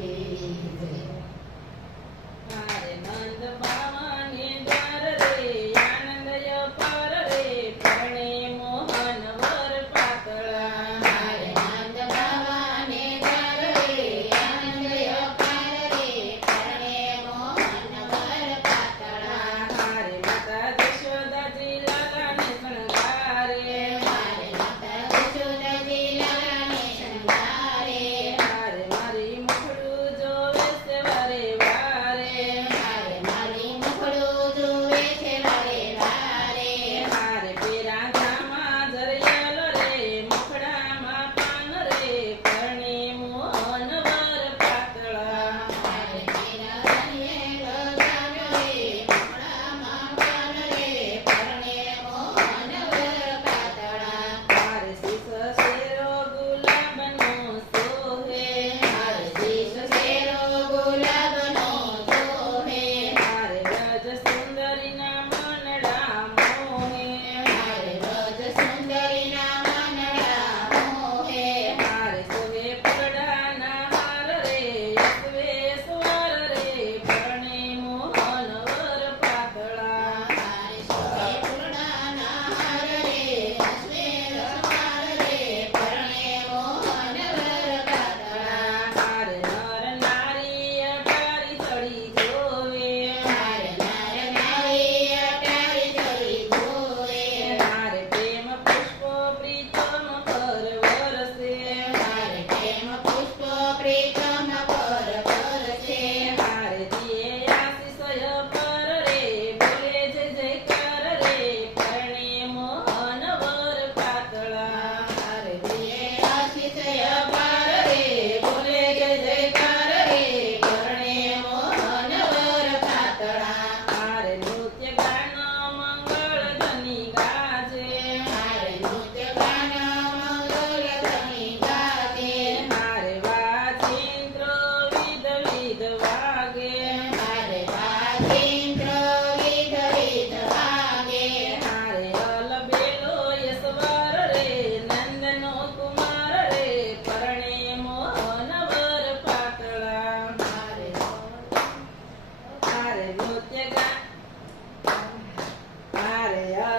daily.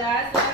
Gracias.